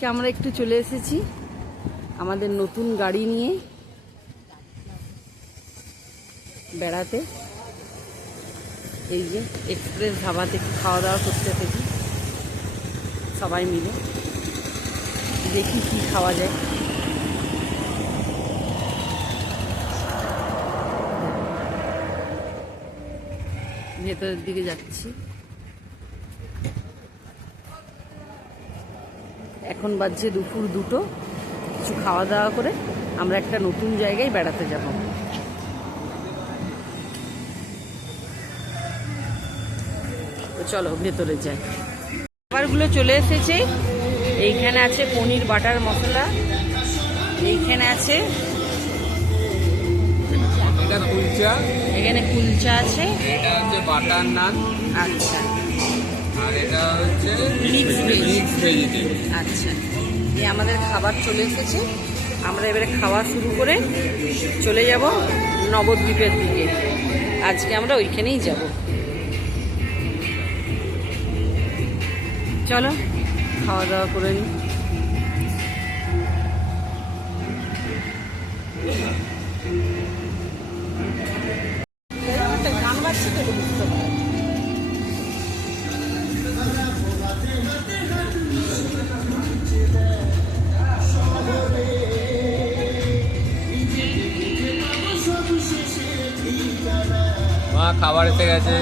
আজকে আমরা একটু চলে এসেছি আমাদের নতুন গাড়ি নিয়ে বেড়াতে। এই যে এক্সপ্রেস ধাবাতে খাওয়া দাওয়া করতে এসেছি সবাই মিলে, দেখি কি খাওয়া যায়। ভেতরের দিকে যাচ্ছি। এখন বাজছে দুপুর 2টো। কিছু খাওয়া দাওয়া করে আমরা একটা নতুন জায়গায় বেড়াতে যাব। তো চলো ভেতরে যাই। খাবারগুলো চলে এসেছে। এইখানে আছে পনির বাটার মশলা, এইখানে আছে কুলচা, এখানে কুলচা আছে, এটা হচ্ছে বাটার নান, আচ্ছা, আর এটা হচ্ছে মিক্স ভেজিটেবল। আচ্ছা, এই আমাদের খাবার চলে এসেছে। আমরা এবারে খাওয়া শুরু করে চলে যাব নবদ্বীপের দিকে। আজকে আমরা ওইখানেই যাব। চলো খাওয়া দাওয়া করে নিই। গান বাজছে তো বুঝতে পারো। মা খাবার এসে গেছে।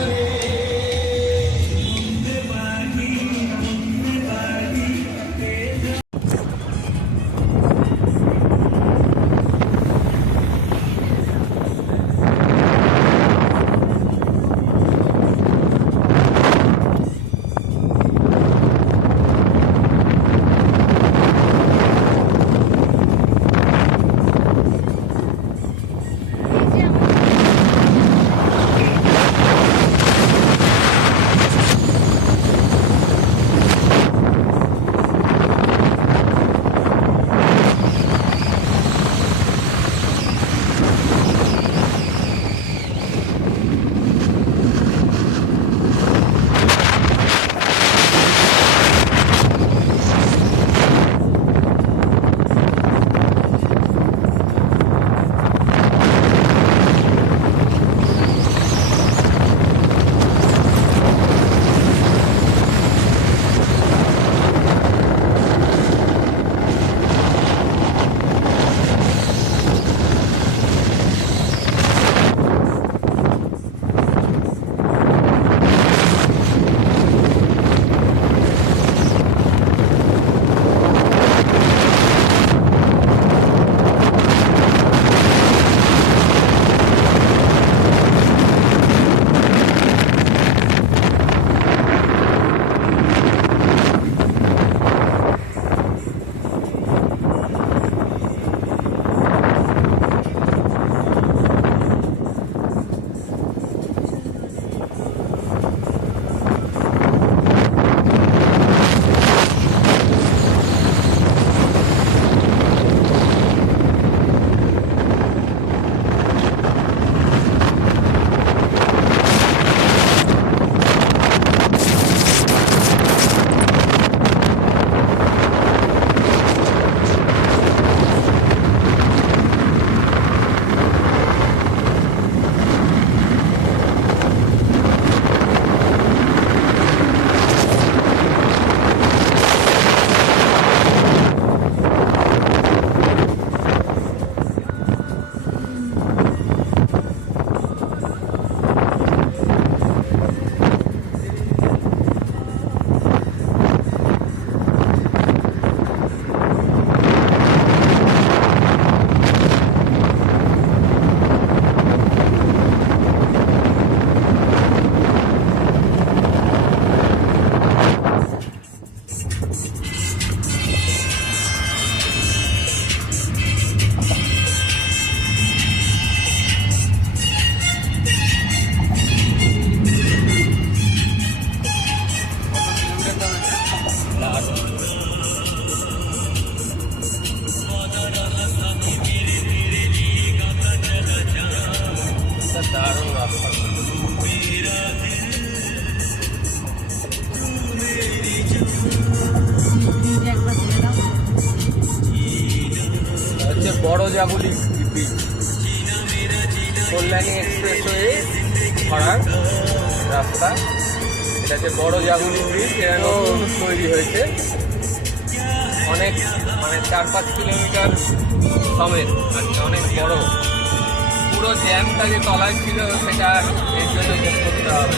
বড় জাগুলি ব্রিজ, কল্যাণী এক্সপ্রেসওয়ে ধরার রাস্তা। এটা হচ্ছে বড় জাগুলি ব্রিজ, এটা নতুন তৈরি হয়েছে। অনেক মানে 4-5 কিলোমিটার সমেত আর কি, অনেক বড়। পুরো জ্যামটা যে তলায় ছিল সেটা এর জন্য ভোগ করতে হবে।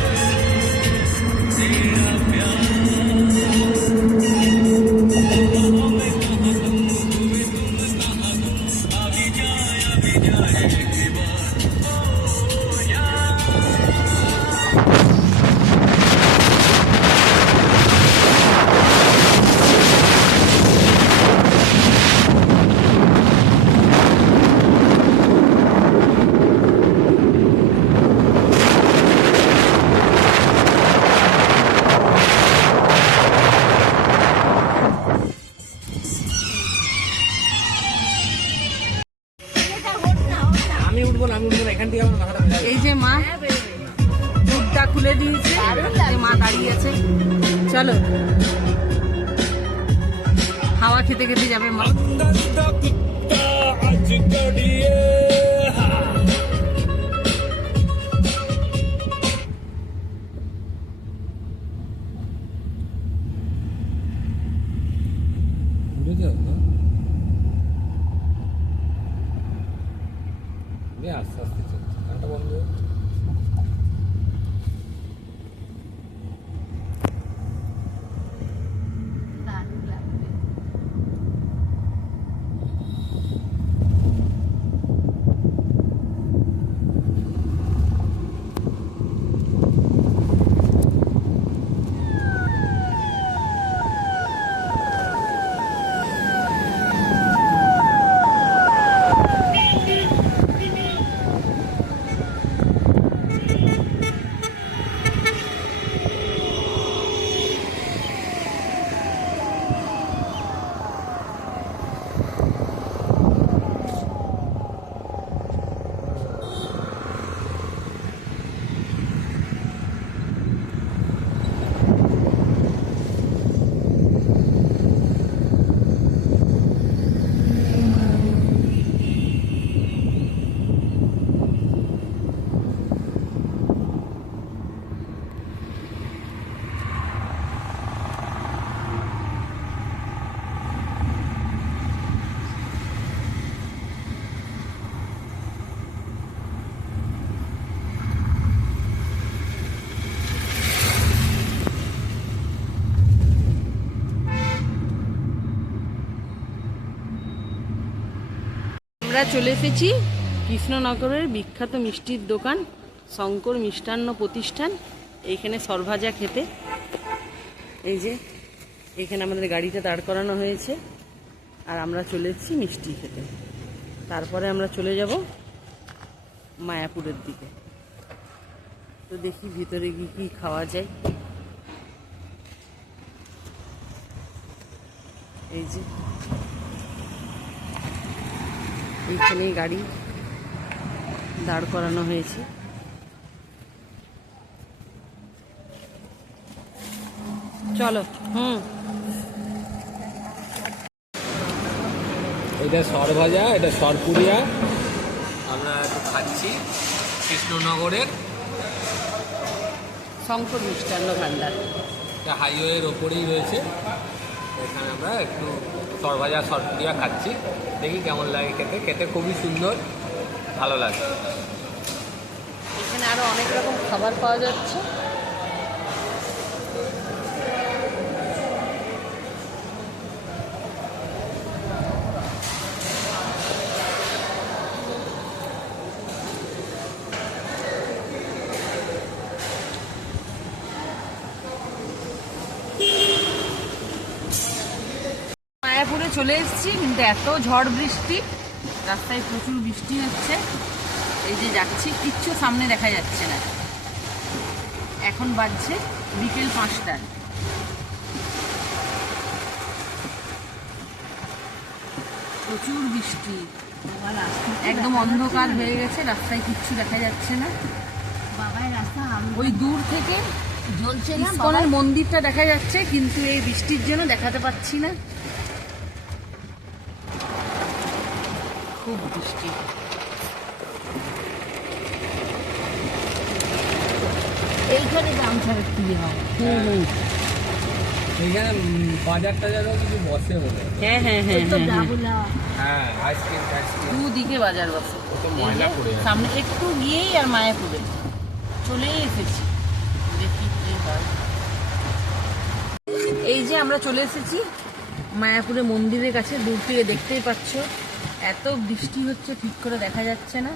আমি উঠবো না, এখান থেকে আমার মাথাটা বেড়ে এই যে মা দুধটা খুলে দিয়েছে, এই মা দাঁড়িয়ে আছে। চলো হাওয়া খেতে খেতে যাবে মা। আস্তে আস্তে চলছে, গানটা বন্ধ। আমরা চলে এসেছি কৃষ্ণনগরের বিখ্যাত মিষ্টির দোকান শঙ্কর মিষ্টান্ন প্রতিষ্ঠান। এইখানে সরভাজা খেতে। এই যে এখানে আমাদের গাড়িটা দাঁড় করানো হয়েছে, আর আমরা চলে এসেছি মিষ্টি খেতে। তারপরে আমরা চলে যাব মায়াপুরের দিকে। তো দেখি ভিতরে গিয়ে কী খাওয়া যায়। এই যে এইখানে গাড়ি দাঁড় করানো হয়েছে। চলো। এটা সরভাজা, এটা সরপুরিয়া। আমরা একটু খাচ্ছি কৃষ্ণনগরের শঙ্কর মিষ্টান্ন ভান্ডার। এটা হাইওয়ের ওপরেই রয়েছে। এখানে আমরা একটু সরভাজা সরপুরিয়া খাচ্ছি, দেখি কেমন লাগে খেতে। খেতে খুবই সুন্দর, ভালো লাগে। এখানে আরো অনেক রকম খাবার পাওয়া যাচ্ছে। মায়াপুরে চলে এসেছি, কিন্তু এত ঝড় বৃষ্টি, রাস্তায় প্রচুর বৃষ্টি হচ্ছে। এই যে যাচ্ছি, কিচ্ছু সামনে দেখা যাচ্ছে না। এখন বাজছে বিকেল 5টা। প্রচুর বৃষ্টি, একদম অন্ধকার হয়ে গেছে, রাস্তায় কিচ্ছু দেখা যাচ্ছে না। ওই দূর থেকে ইসকনের মন্দিরটা দেখা যাচ্ছে, কিন্তু এই বৃষ্টির জন্য দেখাতে পাচ্ছি না। খুব বৃষ্টি। এইখানে দাম ছাড়া কি হয়? এইখানে বাজার টাজারও কিছু বসে বলে। হ্যাঁ হ্যাঁ হ্যাঁ তো হ্যাঁ হ্যাঁ। ডাবুলা হ্যাঁ, আইসক্রিম টাইসক্রিম। দুদিকে বাজার বসে। তো এই ময়লা যে পড়ে আছে। সামনে একটু গিয়েই আর মায়াপুরে চলেই এসেছি, দেখি কি হয়। এই যে আমরা চলে এসেছি মায়াপুরে মন্দিরের কাছে, দূর থেকে দেখতেই পাচ্ছ এত বৃষ্টি হচ্ছে ঠিক করে দেখা যাচ্ছে না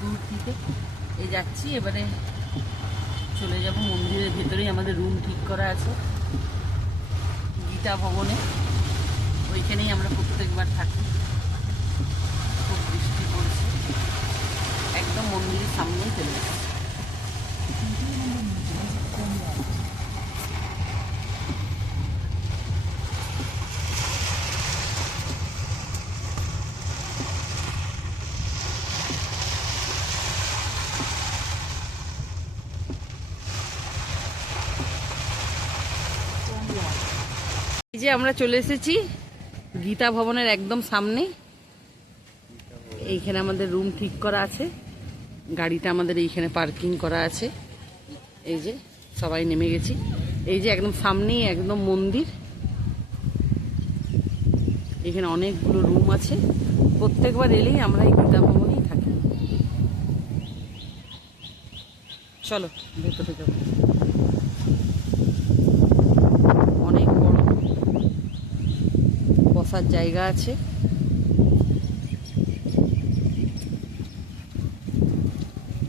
দূর থেকে। এই যাচ্ছি, এবারে চলে যাব মন্দিরের ভেতরেই আমাদের রুম ঠিক করা আছে গীতা ভবনে, ওইখানেই আমরা প্রত্যেকবার থাকি। খুব বৃষ্টি পড়ছে, একদম মন্দিরের সামনেই চলে এসেছি। এই যে আমরা চলে এসেছি গীতা ভবনের একদম সামনে, এইখানে আমাদের রুম ঠিক করা আছে, গাড়িটা আমাদের এইখানে পার্কিং করা আছে। এই যে সবাই নেমে গেছি, এই যে একদম সামনেই একদম মন্দির, এখানে অনেকগুলো রুম আছে। প্রত্যেকবার এলেই আমরা এই গীতা ভবনেই থাকি। চলো ভেতরে যাবো, অনেক বড় বসার জায়গা আছে।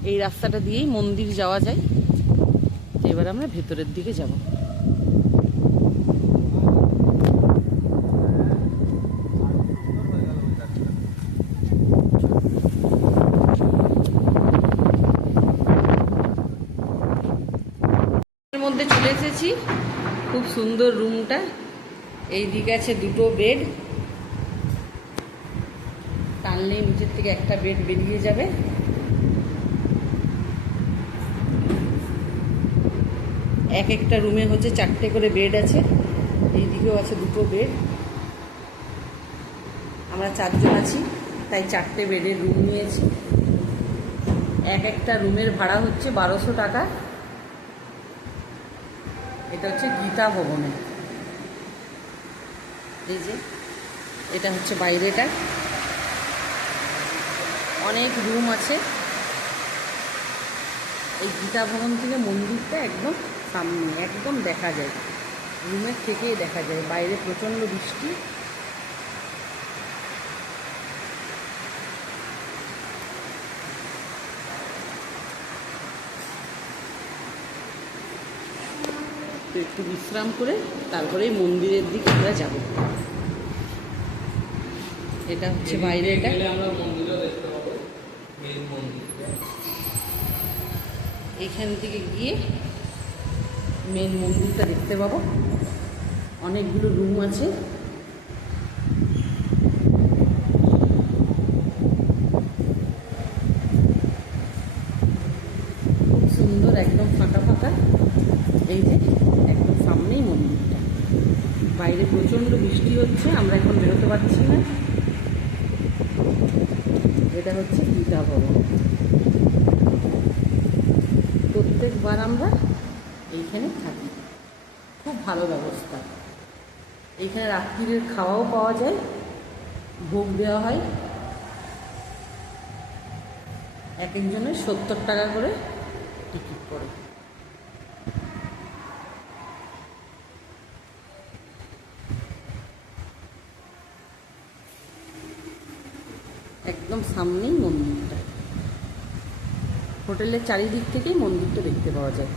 এই রাস্তাটা দিয়েই মন্দির যাওয়া যায়। এবার আমরা ভেতরের দিকে যাব। এর মধ্যে চলে এসেছি, খুব সুন্দর রুমটা। এই দিকে আছে দুটো বেড, টানলেই নিচের থেকে একটা বেড বেরিয়ে যাবে। এক একটা রুমে হচ্ছে 4টে করে বেড আছে, এই দিকেও আছে দুটো বেড। আমরা 4 জন আছি, তাই 4টে বেডের রুম নিয়েছি। এক একটা রুমের ভাড়া হচ্ছে 1200 টাকা। এটা হচ্ছে গীতা ভবনে। এই যে এটা হচ্ছে বাইরেটা, অনেক রুম আছে। এই গীতা ভবন থেকে মন্দিরটা একদম সামনে, একদম দেখা যায়, রুমের থেকেই দেখা যায়। বাইরে প্রচণ্ড বৃষ্টি। তো একটু বিশ্রাম করে তারপরেই মন্দিরের দিকে আমরা যাব। এটা হচ্ছে বাইরেটা। আমরা মন্দিরও দেখতে পাবো, মেন মন্দির। এইখান থেকে গিয়ে মেন মন্দিরটা দেখতে পাবো। অনেকগুলো রুম আছে। খুব সুন্দর, একদম ফাঁকা ফাঁকা। এই যে একদম সামনেই মন্দিরটা। বাইরে প্রচণ্ড বৃষ্টি হচ্ছে, আমরা এখন বেরোতে পারছি না। এটা হচ্ছে গীতা ভবন। প্রত্যেকবার আমরা এইখানে থাকি, খুব ভালো ব্যবস্থা। এইখানে রাত্রিরের খাওয়াও পাওয়া যায়, ভোগ দেওয়া হয়। এক একজনের 70 টাকা করে টিকিট পড়ে। একদম সামনেই মন্দিরটা, হোটেলের চারিদিক থেকেই মন্দিরটা দেখতে পাওয়া যায়।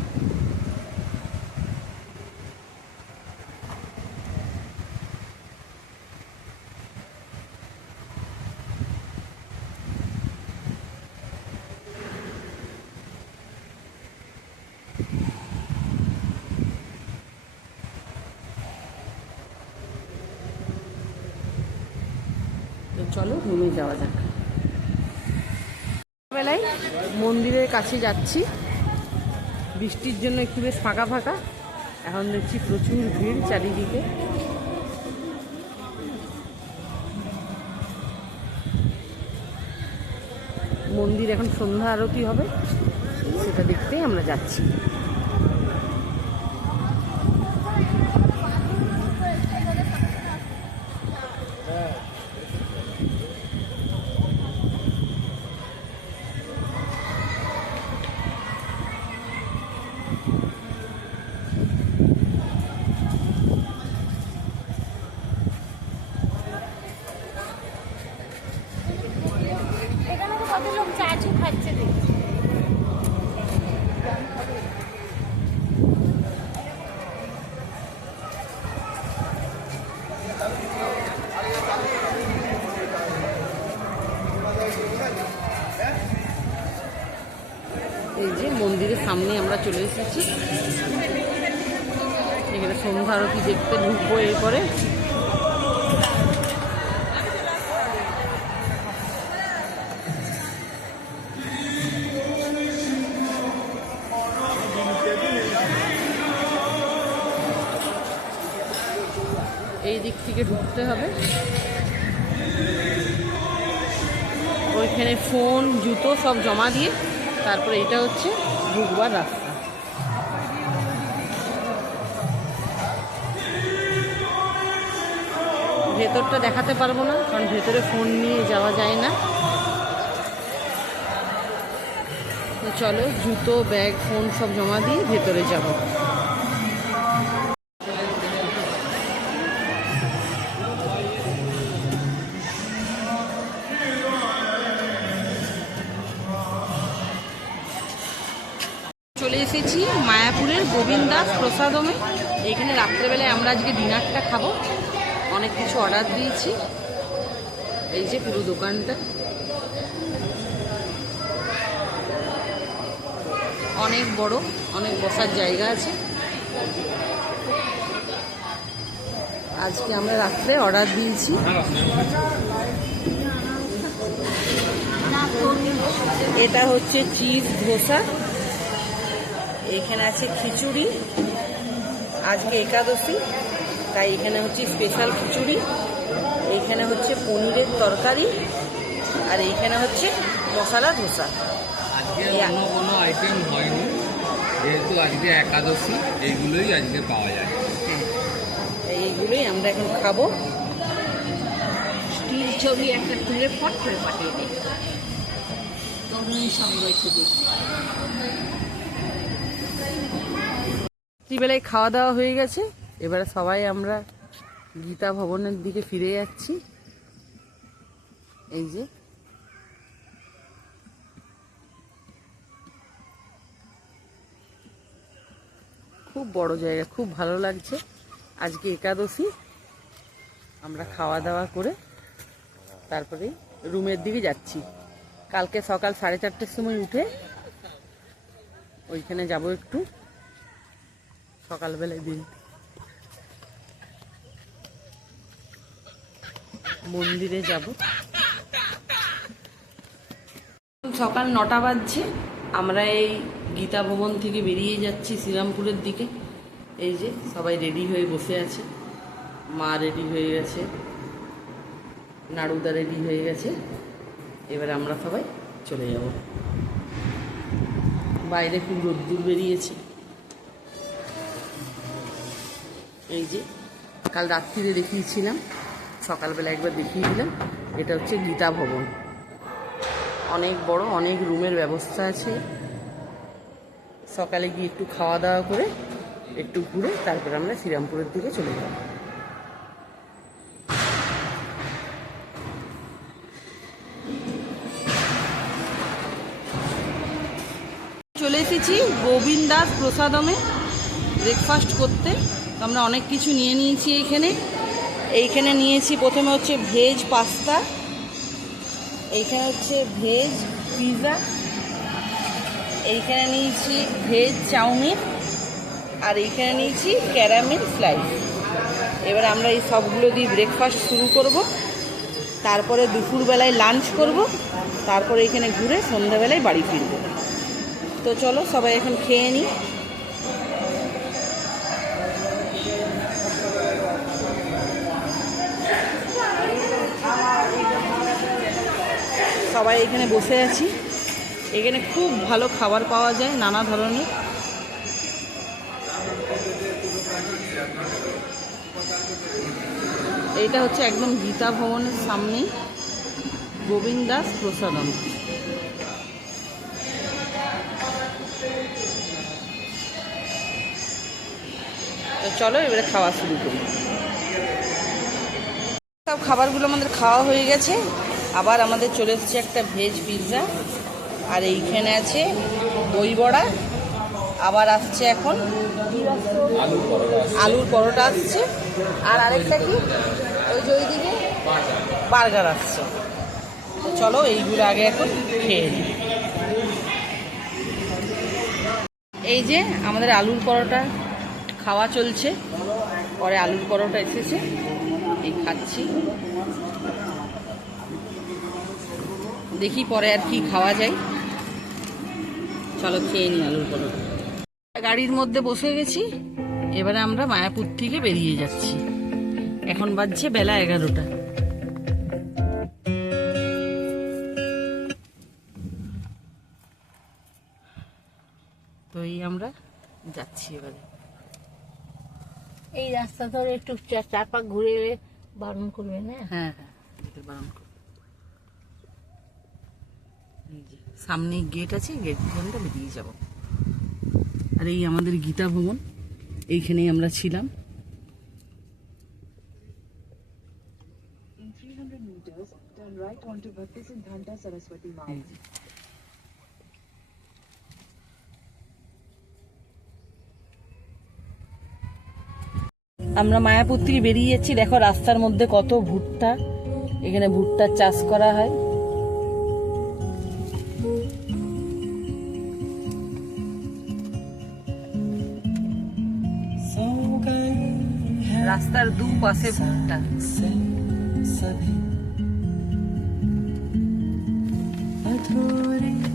তো চলো রুমে যাওয়া যাক। বেলায় মন্দিরের কাছে যাচ্ছি, বৃষ্টির জন্য একটু বেশ ফাঁকা ফাঁকা। এখন দেখছি প্রচুর ভিড় চারিদিকে। মন্দির এখন সন্ধ্যা আরতি হবে, সেটা দেখতেই আমরা যাচ্ছি। এখানে তো কত লোক চা চু খাচ্ছে দেখছি। এই যে মন্দিরের সামনে আমরা চলে এসেছি, এখানে সন্ধ্যা আরতি দেখতে ঢুকবো এরপরে। এই দিক থেকে ঢুকতে হবে, ওইখানে ফোন জুতো সব জমা দিয়ে তারপরে এটা হচ্ছে ঢুকবার রাস্তা। ভেতরটা দেখাতে পারবো না, কারণ ভেতরে ফোন নিয়ে যাওয়া যায় না। তো চলো জুতো ব্যাগ ফোন সব জমা দিয়ে ভেতরে যাব। চলে এসেছি মায়াপুরের গোবিন্দ দাস প্রসাদমে। এখানে রাত্রেবেলায় আমরা আজকে ডিনারটা খাবো, অনেক কিছু অর্ডার দিয়েছি। এই যে পুরো দোকানটা, অনেক বড়, অনেক বসার জায়গা আছে। আজকে আমরা রাত্রে অর্ডার দিয়েছি। এটা হচ্ছে চিজ ধোসা, এখানে আছে খিচুড়ি, আজকে একাদশী তাই এখানে হচ্ছে স্পেশাল খিচুড়ি, এইখানে হচ্ছে পনিরের তরকারি, আর এইখানে হচ্ছে মশলা ধোসা। আজকে অন্য কোনো আইটেম হয়নি, যেহেতু আজকে একাদশী, এইগুলোই আজকে পাওয়া যায়। এইগুলোই আমরা এখন খাবো। স্টিল ছবি একটা তুলে ফট করে পাঠিয়ে দেয়, তরুণী সঙ্গে এসে দেখি। রাত্রিবেলায় খাওয়া দাওয়া হয়ে গেছে, এবারে সবাই আমরা গীতা ভবনের দিকে ফিরে যাচ্ছি। এই যে খুব বড় জায়গা, খুব ভালো লাগছে। আজকে একাদশী, আমরা খাওয়া দাওয়া করে তারপরে রুমের দিকে যাচ্ছি। কালকে সকাল 4:30টার সময় উঠে ওইখানে যাব, একটু সকালবেলায় দিন মন্দিরে যাব। সকাল 9টা বাজছে, আমরা এই গীতা ভবন থেকে বেরিয়ে যাচ্ছি শ্রীরামপুরের দিকে। এই যে সবাই রেডি হয়ে বসে আছে, মা রেডি হয়ে গেছে, নাড়ুদা রেডি হয়ে গেছে। এবার আমরা সবাই চলে যাব। বাইরে খুব রোদ্দুর বেরিয়েছে। এই যে কাল রাত্রিরে দেখিয়েছিলাম, সকালবেলা একবার দেখিয়ে দিলাম। এটা হচ্ছে গীতা ভবন, অনেক বড়, অনেক রুমের ব্যবস্থা আছে। সকালে গিয়ে একটু খাওয়া দাওয়া করে একটু ঘুরে তারপরে আমরা শ্রীরামপুরের দিকে চলে যাব। চলে এসেছি গোবিন্দ দাস প্রসাদমে ব্রেকফাস্ট করতে। তো আমরা অনেক কিছু নিয়ে নিয়েছি এইখানে নিয়েছি। প্রথমে হচ্ছে ভেজ পাস্তা, এইখানে হচ্ছে ভেজ পিৎজা, এইখানে নিয়েছি ভেজ চাউমিন, আর এইখানে নিয়েছি ক্যারামেল স্লাইস। এবার আমরা এই সবগুলো দিয়ে ব্রেকফাস্ট শুরু করব, তারপরে দুপুরবেলায় লাঞ্চ করব, তারপরে এখানে ঘুরে সন্ধ্যাবেলায় বাড়ি ফিরব। তো চলো সবাই এখন খেয়ে নিই। সবাই এখানে বসে আছি। এখানে খুব ভালো খাবার পাওয়া যায় নানা ধরনের। এইটা হচ্ছে একদম গীতা ভবনের সামনেই গোবিন্দ দাস প্রসাদম। তো চলো এবারে খাওয়া শুরু করি। সব খাবারগুলো আমাদের খাওয়া হয়ে গেছে। আবার আমাদের চলে এসেছে একটা ভেজ পিৎজা, আর এইখানে আছে দই বড়া। আবার আসছে এখন আলুর পরোটা আসছে, আর আরেকটা কি ওই যে ওইদিকে বার্গার আসছে। তো চলো এইগুলো আগে এখন খেয়ে নিই। এই যে আমাদের আলুর পরোটা খাওয়া চলছে, পরে আলুর পরোটা এসেছে, এই খাচ্ছি। দেখি পরে আর কি খাওয়া যায়। চলো খেয়ে নিই আলুর পরোটা। গাড়ির মধ্যে বসে গেছি, এবারে আমরা মায়াপুর থেকে বেরিয়ে যাচ্ছি। এখন বাজছে বেলা 11টা। তো এই আমরা যাচ্ছি এবারে। এই রাস্তা ধরে একটু চার পাক ঘুরে এলে বারণ করবে না? হ্যাঁ হ্যাঁ, যেতে বারণ করো। এই যে সামনে গেট আছে, গেট থেকে বেরিয়ে যাব। আর এই আমাদের গীতা ভবন, এইখানেই আমরা ছিলাম। In 300 meters, turn right onto Bhakti Siddhanta Saraswati Marg. এই যে। আমরা মায়াপুর থেকে বেরিয়ে যাচ্ছি। দেখো রাস্তার মধ্যে কত ভুট্টা, এখানে ভুট্টার চাষ করা হয়। রাস্তার দুপাশে ভুট্টা। अधूरी